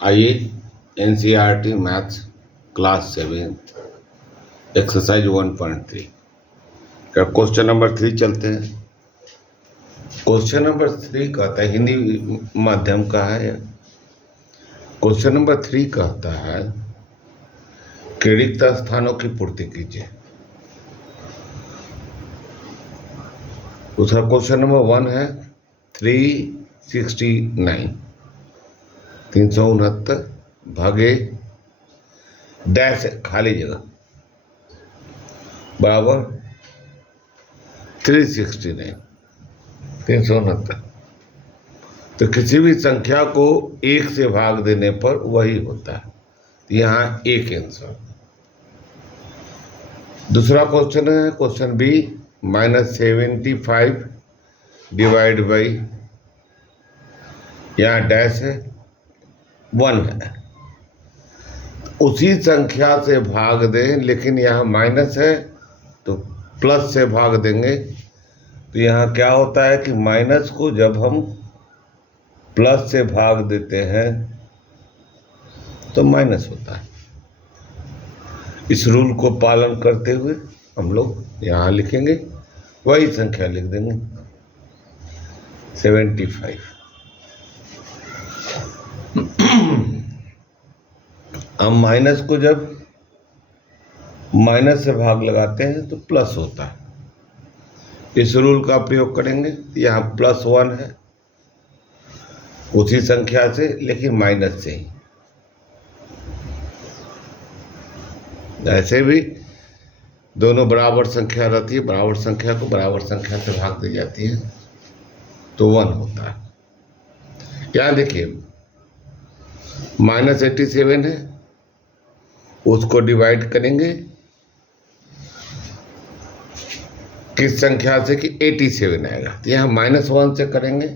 आइए NCERT maths class 7 exercise 1.3 का question number 3 चलते हैं। क्वेश्चन नंबर 3 कहता है, हिंदी माध्यम का है। क्वेश्चन नंबर 3 कहता है कि रिक्त स्थानों की पूर्ति कीजिए। दूसरा क्वेश्चन नंबर 1 है 369 भागे डैश खाली जगह बराबर 369। तो किसी भी संख्या को 1 से भाग देने पर वही होता है, यहाँ एक आंसर। दूसरा क्वेश्चन है क्वेश्चन बी -75 डिवाइड बाई, यहाँ डैश है 1 है, उसी संख्या से भाग दें, लेकिन यहाँ माइनस है तो प्लस से भाग देंगे। तो यहाँ क्या होता है कि माइनस को जब हम प्लस से भाग देते हैं तो माइनस होता है। इस रूल को पालन करते हुए हम लोग यहाँ लिखेंगे, वही संख्या लिख देंगे 75। हम माइनस को जब माइनस से भाग लगाते हैं तो प्लस होता है। इस रूल का प्रयोग करेंगे। यहाँ +1 है उसी संख्या से, लेकिन माइनस से ही। ऐसे भी दोनों बराबर संख्या रहती है, बराबर संख्या को बराबर संख्या से भाग दी जाती है तो 1 होता है। यहाँ देखिए -87 है, उसको डिवाइड करेंगे किस संख्या से कि 87 आएगा। तो यहाँ -1 से करेंगे,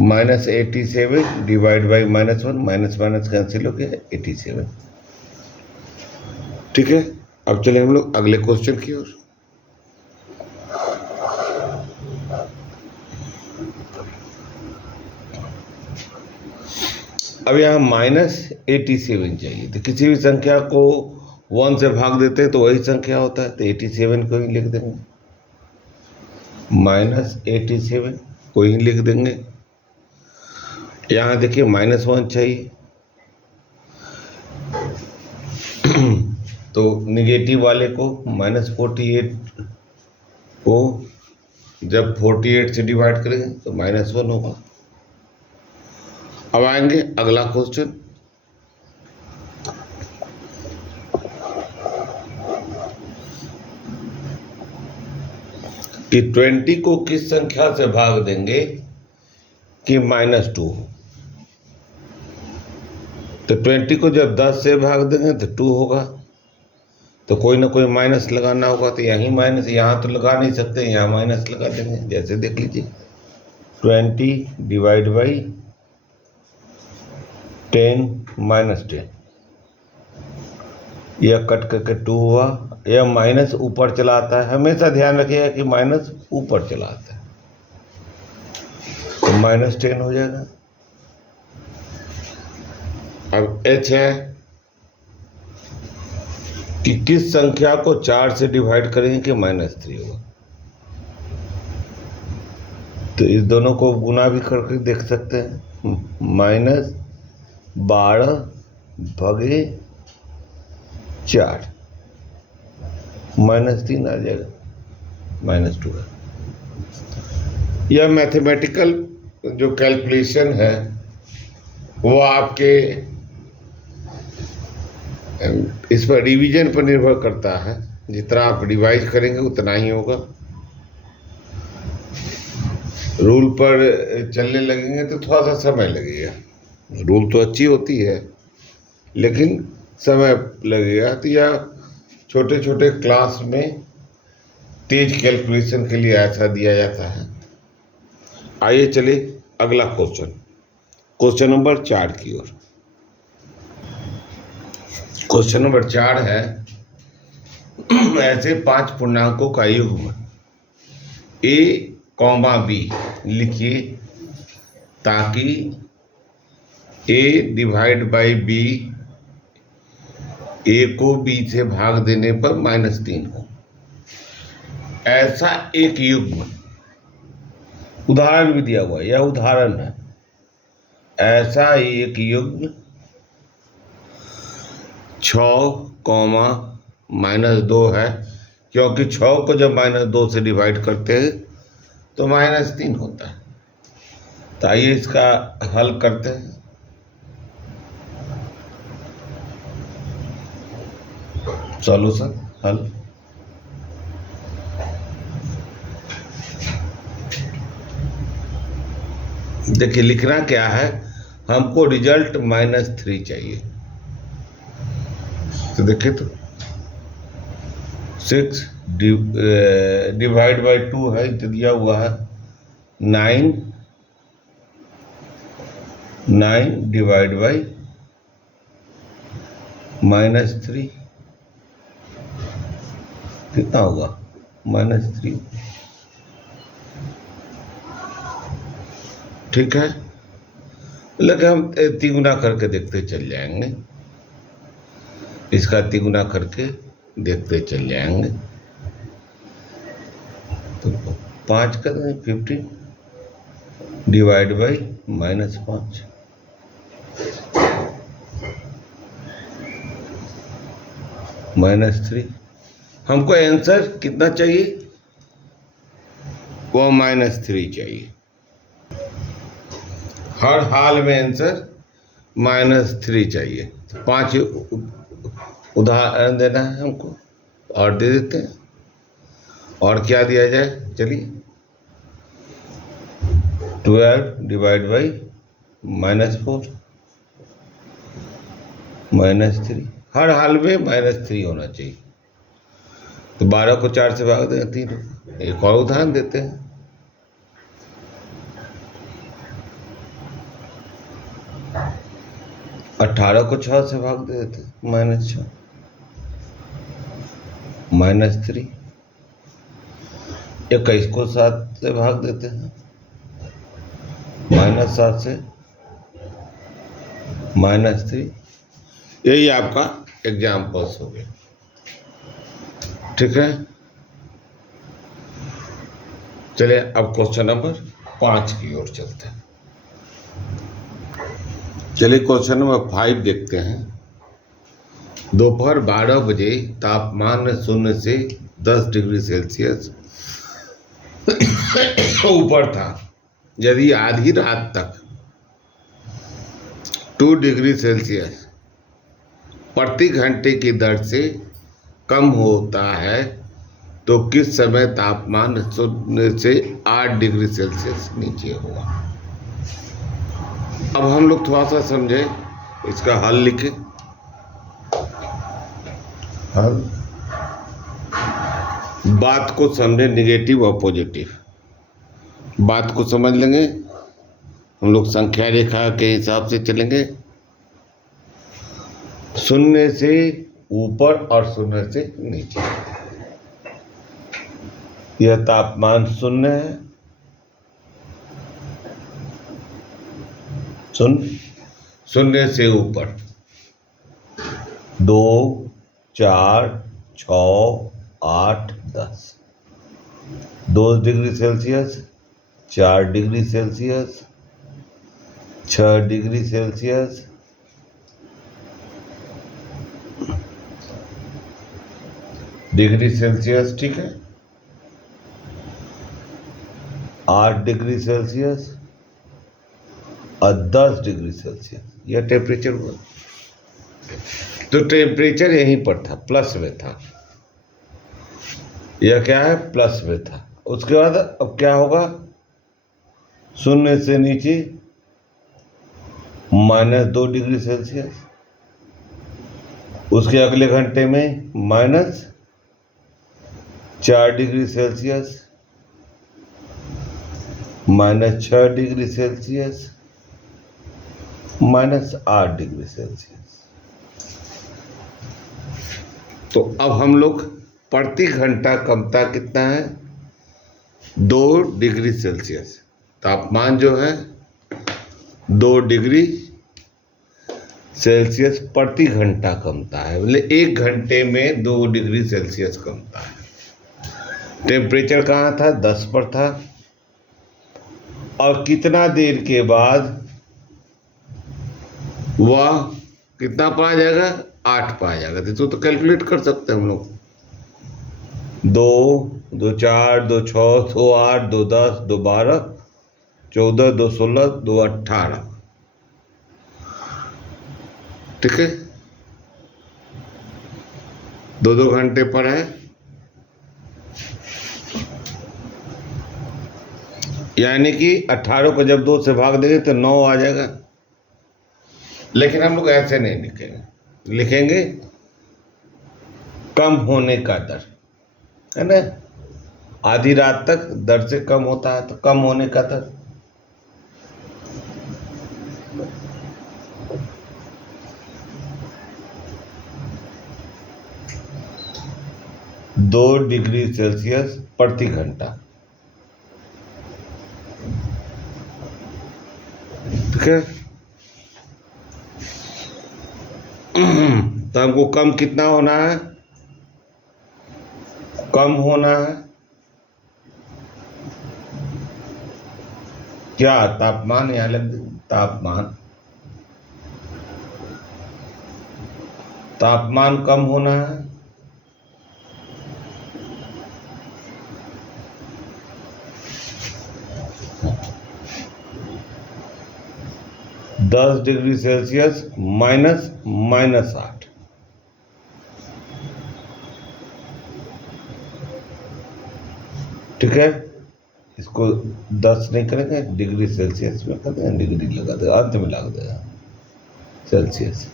-87 divide by -1, minus minus cancel हो गया 87। ठीक है, अब चले हम लोग अगले क्वेश्चन की ओर। अब यहाँ -87 चाहिए। तो किसी भी संख्या को 1 से भाग देते हैं तो वही संख्या होता है, तो 87 को ही लिख देंगे, -87 को ही लिख देंगे। यहाँ देखिए -1 चाहिए, तो निगेटिव वाले को -48 को जब 48 से डिवाइड करेंगे तो -1 होगा। अब आएंगे अगला क्वेश्चन। कि 20 को किस संख्या से भाग देंगे कि -2 हो। तो 20 को जब 10 से भाग देंगे तो 2 होगा, तो कोई ना कोई माइनस लगाना होगा। तो यहीं माइनस, यहाँ तो लगा नहीं सकते, यहाँ माइनस लगा देंगे। जैसे देख लीजिए 20 डिवाइड बाई 10 -10, यह कट करके 2 हुआ। यह माइनस ऊपर चला आता है, हमेशा ध्यान रखिएगा कि माइनस ऊपर चला आता है, तो -10 हो जाएगा। अब h है कि किस संख्या को 4 से डिवाइड करेंगे कि -3 होगा। तो इस दोनों को गुना भी करके देख सकते हैं, -12 भागे 4, -3 आ जाएगा, -2 है। यह मैथमेटिकल जो कैलकुलेशन है वो आपके इस पर रिवीजन पर निर्भर करता है। जितना आप रिवाइज करेंगे उतना ही होगा। रूल पर चलने लगेंगे तो थोड़ा सा समय लगेगा। रूल तो अच्छी होती है लेकिन समय लगेगा। तो यह छोटे छोटे क्लास में तेज कैलकुलेशन के लिए ऐसा दिया जाता है। आइए चलिए अगला क्वेश्चन, क्वेश्चन नंबर 4 की ओर। क्वेश्चन नंबर 4 है ऐसे 5 पूर्णांकों का युग्म A, B लिखिए ताकि ए डिवाइड बाई बी, ए को बी से भाग देने पर -3 हो, ऐसा एक युग्म, उदाहरण भी दिया हुआ है, यह उदाहरण है, ऐसा एक युग्म 6,-2 है, क्योंकि 6 को जब -2 से डिवाइड करते हैं तो -3 होता है। तो आइए इसका हल करते हैं। सॉल्यूशन हल, देखिए लिखना क्या है, हमको रिजल्ट -3 चाहिए। तो देखिए, तो 6 डिवाइड बाई 2 है, तो दिया हुआ है 9 डिवाइड बाई -3 कितना होगा? -3। ठीक है, लेकिन हम तिगुना करके देखते चल जाएंगे, इसका तिगुना करके देखते चल जाएंगे। तो 5 कर दें, 15 डिवाइड बाई -5, -3। हमको आंसर कितना चाहिए? वो -3 चाहिए। हर हाल में आंसर -3 चाहिए। 5 उदाहरण देना है हमको, और दे देते हैं। और क्या दिया जाए? चलिए, 12 डिवाइड बाई -4, -3। हर हाल में -3 होना चाहिए। तो 12 को 4 से भाग दें, 3। एक और उदाहरण देते हैं। अठारह को 6 से भाग देते, -6, -3। 21 को 7 से भाग देते हैं, -7 से -3। यही आपका एग्जाम्पल्स हो गया। ठीक है, चलिए अब क्वेश्चन नंबर 5 की ओर चलते हैं। चलिए क्वेश्चन नंबर 5 देखते हैं। दोपहर 12 बजे तापमान 0 से 10 डिग्री सेल्सियस ऊपर था। यदि आधी रात तक 2 डिग्री सेल्सियस प्रति घंटे की दर से कम होता है, तो किस समय तापमान 0 से 8 डिग्री सेल्सियस नीचे होगा। अब हम लोग थोड़ा सा समझे, इसका हल लिखें। हल, बात को समझे, निगेटिव और पॉजिटिव। बात को समझ लेंगे, हम लोग संख्या रेखा के हिसाब से चलेंगे। 0 से ऊपर और 0 से नीचे, यह तापमान 0 है। 0 से ऊपर 2, 4, 6, 8, 10, 2 degree Celsius, 4 degree Celsius, 6 degree Celsius, degree Celsius. ठीक है, 8 डिग्री सेल्सियस और 10 डिग्री सेल्सियस, यह टेम्परेचर हुआ। तो टेम्परेचर यहीं पर था, प्लस में था। यह क्या है? प्लस में था। उसके बाद अब क्या होगा? 0 से नीचे -2 डिग्री सेल्सियस, उसके अगले घंटे में -4 degree Celsius, -6 degree Celsius, -8 degree Celsius. तो अब हम लोग प्रति घंटा कमता कितना है? 2 डिग्री सेल्सियस। तापमान जो है 2 डिग्री सेल्सियस प्रति घंटा कमता है, मतलब 1 घंटे में 2 डिग्री सेल्सियस कमता है। टेम्परेचर कहाँ था? 10 पर था। और कितना देर के बाद वह कितना पर आ जाएगा? 8 पर आ जाएगा। तो कैलकुलेट कर सकते हैं हम लोग। 2 2 4 2 6 2 8 2 10 2 12 14 2 16 2 18, ठीक है, 2 घंटे पर है। यानी कि 18 को जब 2 से भाग देंगे तो 9 आ जाएगा। लेकिन हम लोग ऐसे नहीं लिखेंगे, लिखेंगे कम होने का दर, है ना। आधी रात तक दर से कम होता है, तो कम होने का दर। दो डिग्री सेल्सियस प्रति घंटा, ठीक है। तो हमको कम कितना होना है? कम होना है क्या? तापमान यहां लग, तापमान कम होना है। -10 डिग्री सेल्सियस -8, ठीक है। इसको 10 नहीं करेंगे, डिग्री सेल्सियस में कर देंगे, डिग्री लगा देगा, अंत में लगा देगा सेल्सियस।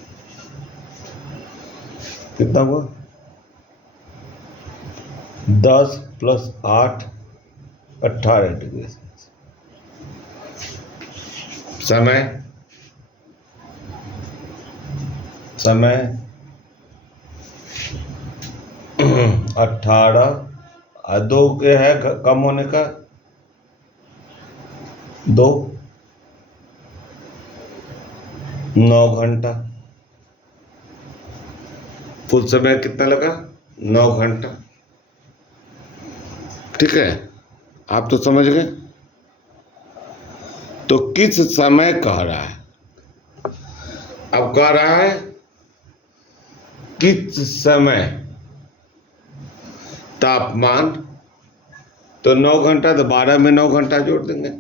कितना हुआ? 10 + 8 18 डिग्री सेल्सियस। समय 18 2 के है कम होने का 2, 9 घंटा। कुल समय कितना लगा? 9 घंटा, ठीक है। आप तो समझ गए। तो किस समय कह रहा है? अब कह रहा है किस समय तापमान, तो 9 घंटा, तो 12 में 9 घंटा जोड़ देंगे,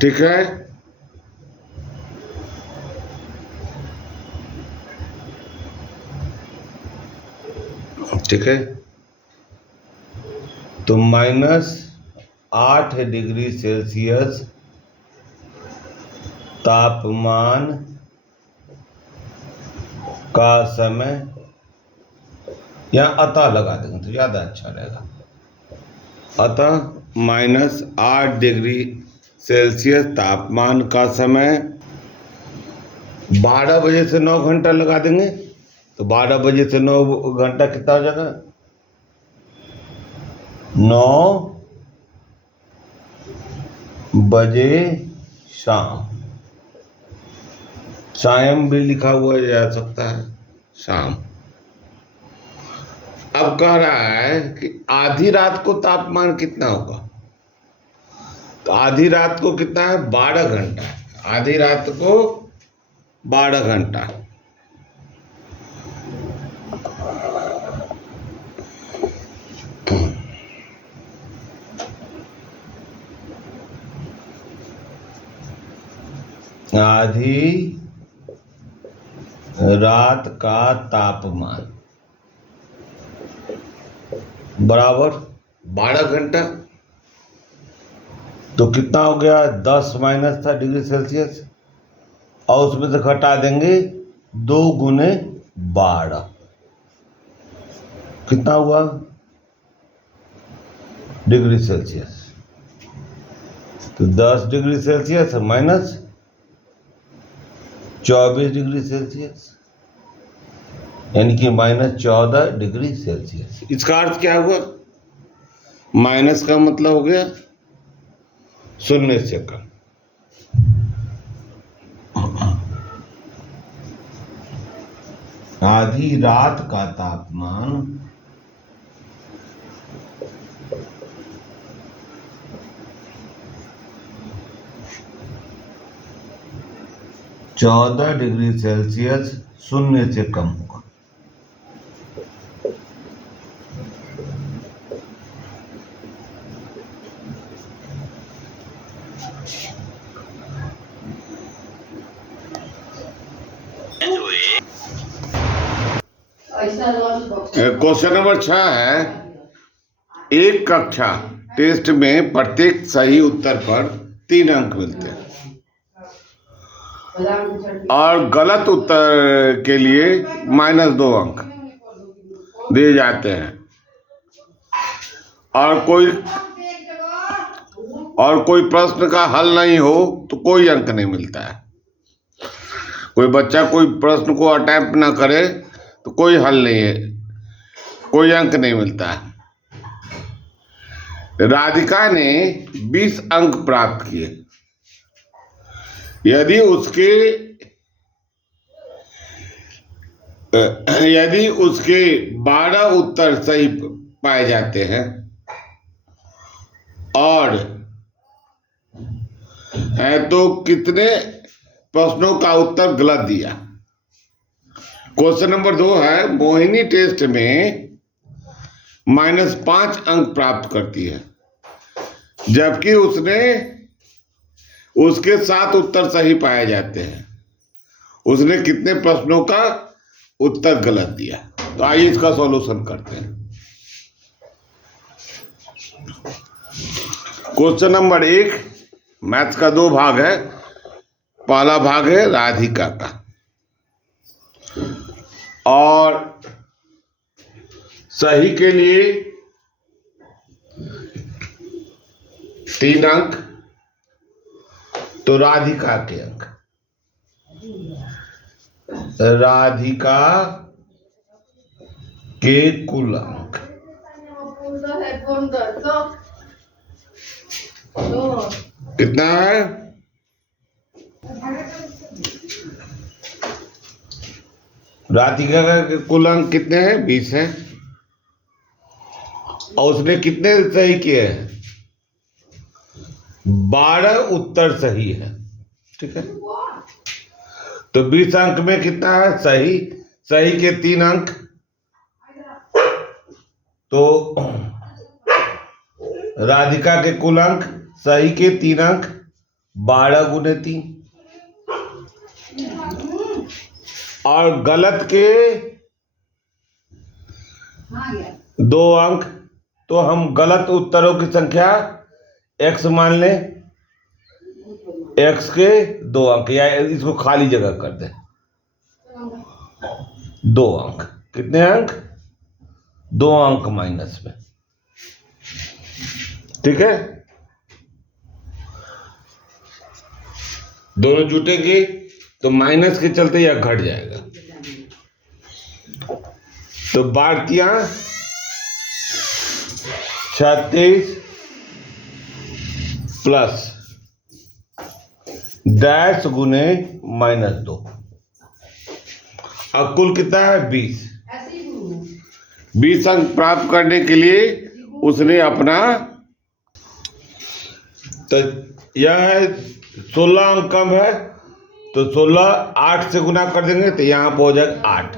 ठीक है। ठीक है, तो -8 डिग्री सेल्सियस तापमान का समय, यहाँ अतः लगा देंगे तो ज़्यादा अच्छा रहेगा। अतः -8 डिग्री सेल्सियस तापमान का समय 12 बजे से 9 घंटा लगा देंगे, तो 12 बजे से 9 घंटा कितना हो जाएगा? 9 बजे शाम, सायं भी लिखा हुआ जा सकता है, शाम। अब कह रहा है कि आधी रात को तापमान कितना होगा? तो आधी रात को कितना है? 12 घंटा। आधी रात को 12 घंटा, आधी रात का तापमान बराबर 12 घंटा। तो कितना हो गया? 10 माइनस था डिग्री सेल्सियस, और उसमें से घटा देंगे 2 गुने 12, कितना हुआ? Degree Celsius. तो 10 degree Celsius minus 24 degree Celsius, यानी कि -14 डिग्री सेल्सियस। इसका अर्थ क्या हुआ? माइनस का मतलब हो गया 0 से कम, आधी रात का तापमान 14 डिग्री सेल्सियस शून्य से कम होगा। क्वेश्चन नंबर 6 है, एक कक्षा टेस्ट में प्रत्येक सही उत्तर पर 3 अंक मिलते हैं और गलत उत्तर के लिए -2 अंक दिए जाते हैं और कोई प्रश्न का हल नहीं हो तो कोई अंक नहीं मिलता है। कोई बच्चा कोई प्रश्न को अटेम्प्ट ना करे तो कोई हल नहीं है, कोई अंक नहीं मिलता है। राधिका ने 20 अंक प्राप्त किए। यदि उसके 12 उत्तर सही पाए जाते हैं और है तो कितने प्रश्नों का उत्तर गलत दिया। क्वेश्चन नंबर 2 है, मोहिनी टेस्ट में -5 अंक प्राप्त करती है जबकि उसके 7 उत्तर सही पाए जाते हैं। उसने कितने प्रश्नों का उत्तर गलत दिया। तो आइए इसका सॉल्यूशन करते हैं। क्वेश्चन नंबर 1 मैथ्स का 2 भाग है। पहला भाग है राधिका का और सही के लिए 3 अंक, तो राधिका के अंक, राधिका के कुल अंक कितना है? राधिका का कुल अंक कितने हैं? 20 हैं और उसने कितने सही किए हैं? 12 उत्तर सही है। ठीक है, तो 20 अंक में कितना है? सही के 3 अंक, तो राधिका के कुल अंक सही के 3 अंक 12 गुने 3 और गलत के 2 अंक, तो हम गलत उत्तरों की संख्या x मान लें, x के 2 अंक, या इसको खाली जगह कर दें 2 अंक। कितने अंक? 2 अंक माइनस में। ठीक है, दोनों जुटेंगे तो माइनस के चलते यह घट जाएगा। तो बारतियां 36 प्लस डैश गुने -2, अब कुल कितना है? 20। 20 अंक प्राप्त करने के लिए उसने अपना, तो यह है 16 अंक कम है, तो 16 8 से गुना कर देंगे तो यहां पर हो जाएगा 8।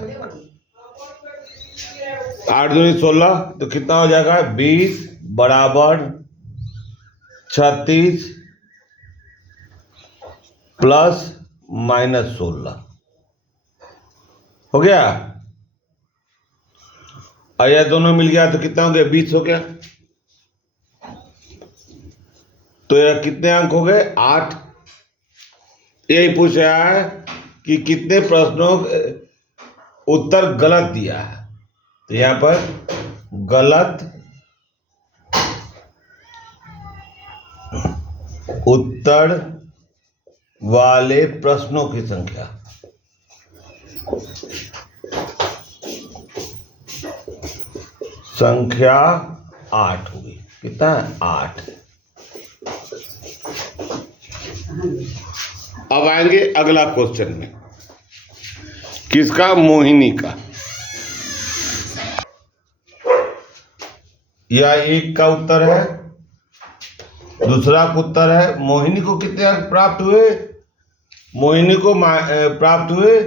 8 दूनी 16, तो कितना हो जाएगा? 20 बराबर 36 प्लस -16 हो गया। और यह दोनों मिल गया तो कितना हो गया? 20 हो गया। तो यह कितने अंक हो गए? 8। यही पूछ रहा है कि कितने प्रश्नों उत्तर गलत दिया है, तो यहां पर गलत उत्तर वाले प्रश्नों की संख्या संख्या 8 होगी। कितना? 8। अब आएंगे अगला क्वेश्चन में। किसका? मोहिनी का। यह एक का उत्तर है। दूसरा का उत्तर है मोहिनी को कितने अंक प्राप्त हुए? मोहिनी को प्राप्त हुए,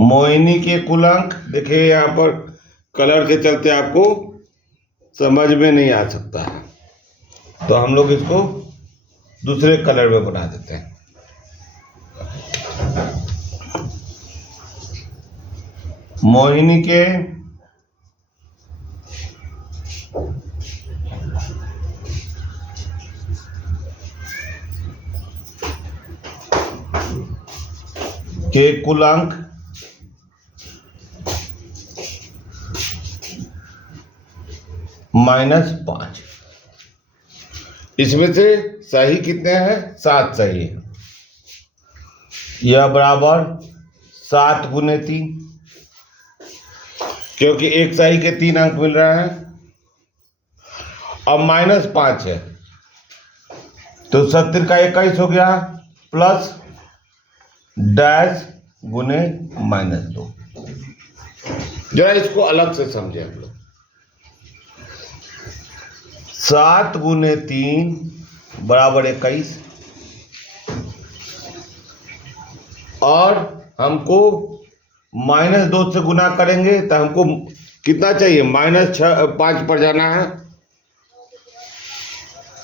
मोहिनी के कुल अंक देखिए यहाँ पर कलर के चलते आपको समझ में नहीं आ सकता है, तो हम लोग इसको दूसरे कलर में बना देते हैं। मोहिनी के कुल अंक -5। इसमें से सही कितने हैं? 7 सही है। यह बराबर 7 गुने 3, क्योंकि एक सही के 3 अंक मिल रहे हैं। अब -5 है तो 70 का 21 हो गया, प्लस डैश गुने -2। जरा इसको अलग से समझे हम लोग। 7 गुने 3 बराबर 21, और हमको -2 से गुना करेंगे तो हमको कितना चाहिए? -5 पर जाना है,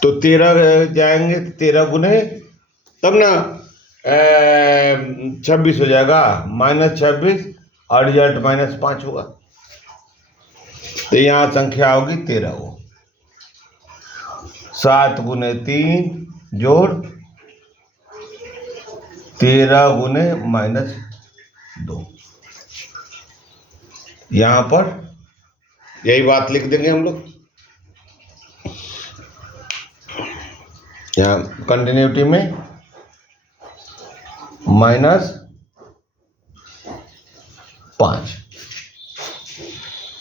तो 13 जाएंगे, 13 गुने तब ना 26 हो जाएगा, -26 और रिजल्ट -5 होगा, तो यहाँ संख्या होगी 13। वो 7 गुने 3 जोड़ 13 गुने -2। यहाँ पर यही बात लिख देंगे हम लोग। यहाँ कंटिन्यूटी में -5।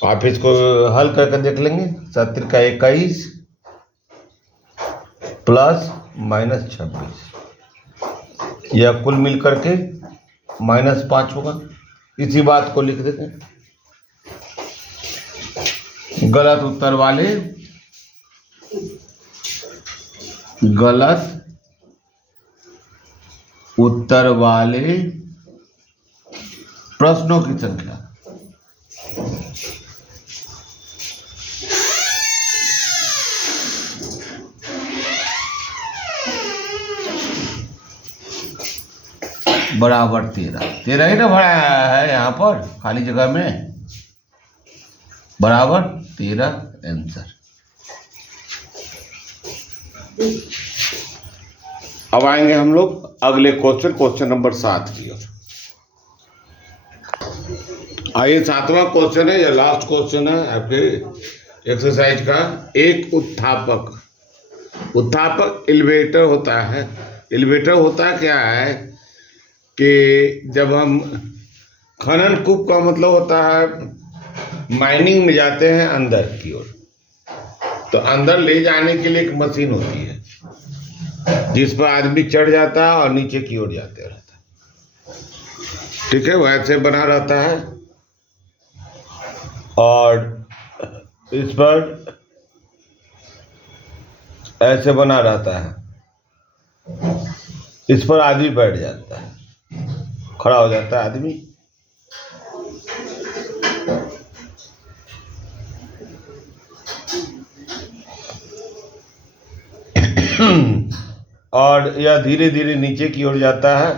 आप इसको हल करके देख लेंगे। 70 का 21 प्लस -26, यह कुल मिल करके -5 होगा। इसी बात को लिख देते हैं। गलत उत्तर वाले प्रश्नों की संख्या बराबर 13 ही ना भरा है यहाँ पर खाली जगह में, बराबर 13 आंसर। अब आएंगे हम लोग अगले क्वेश्चन नंबर 7 की ओर। आइए, 7वां क्वेश्चन है, यह लास्ट क्वेश्चन है आपके एक्सरसाइज का। एक उत्थापक एलिवेटर होता है। एलिवेटर होता क्या है कि जब हम खनन कूप का मतलब होता है माइनिंग में जाते हैं अंदर की ओर, तो अंदर ले जाने के लिए एक मशीन होती है जिस पर आदमी चढ़ जाता है और नीचे की ओर जाते रहता है। ठीक है, वैसे बना रहता है, और इस पर ऐसे बना रहता है, इस पर आदमी बैठ जाता है, खड़ा हो जाता है आदमी, और यह धीरे धीरे नीचे की ओर जाता है।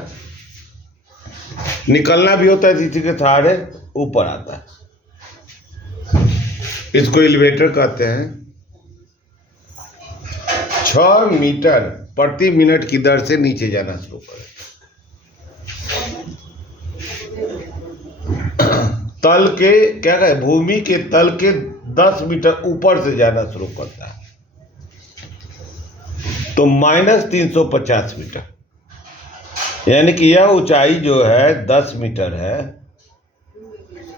निकलना भी होता है, इसी के सहारे ऊपर आता है। इसको एलिवेटर कहते हैं। 6 मीटर प्रति मिनट की दर से नीचे जाना शुरू करें। तल के क्या कहे, भूमि के तल के 10 मीटर ऊपर से जाना शुरू करता है, तो -350 मीटर, यानी कि यह ऊंचाई जो है 10 मीटर है,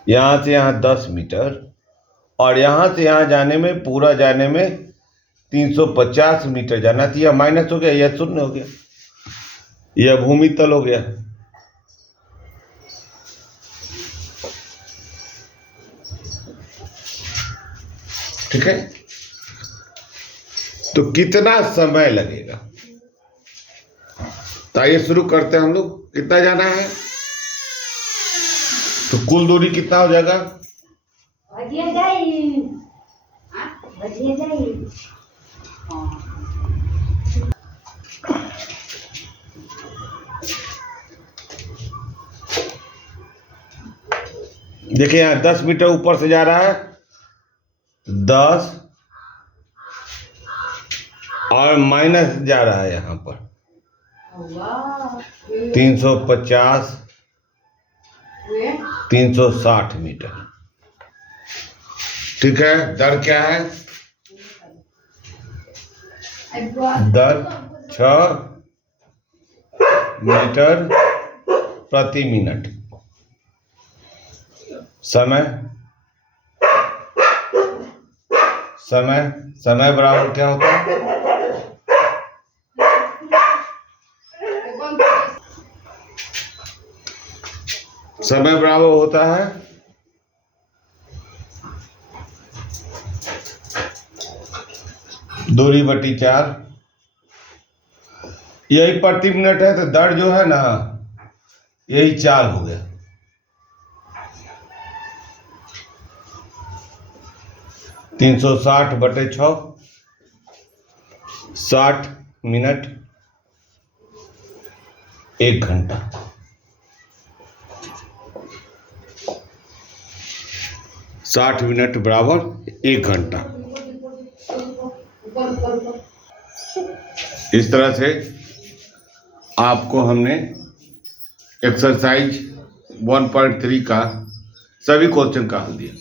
यहाँ से यहाँ 10 मीटर, और यहाँ से यहाँ जाने में, पूरा जाने में 350 मीटर जाना चाहिए। यह माइनस हो गया, यह शून्य हो गया, यह भूमि तल हो गया। ठीक है, तो कितना समय लगेगा? तो आइए शुरू करते हैं हम लोग। कितना जाना है, तो कुल दूरी कितना हो जाएगा? देखिए यहाँ 10 मीटर ऊपर से जा रहा है, 10 और माइनस जा रहा है यहाँ पर 350 360 मीटर। ठीक है, दर क्या है? दर 6 मीटर प्रति मिनट। समय समय समय बराबर क्या होता है? समय बराबर होता है दूरी बटी 4। यही प्रति मिनट है, तो दर जो है ना यही 4 हो गया। तीन 360 बटे 6, 60 मिनट 1 घंटा। साठ मिनट बराबर 1 घंटा। इस तरह से आपको हमने एक्सरसाइज 1.3 का सभी क्वेश्चन का हल दिया।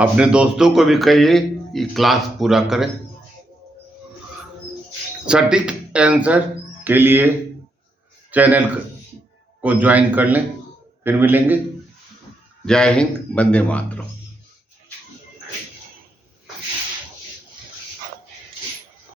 अपने दोस्तों को भी कहिए कि क्लास पूरा करें। सटीक आंसर के लिए चैनल को ज्वाइन कर लें। फिर मिलेंगे। जय हिंद, वंदे मातरम।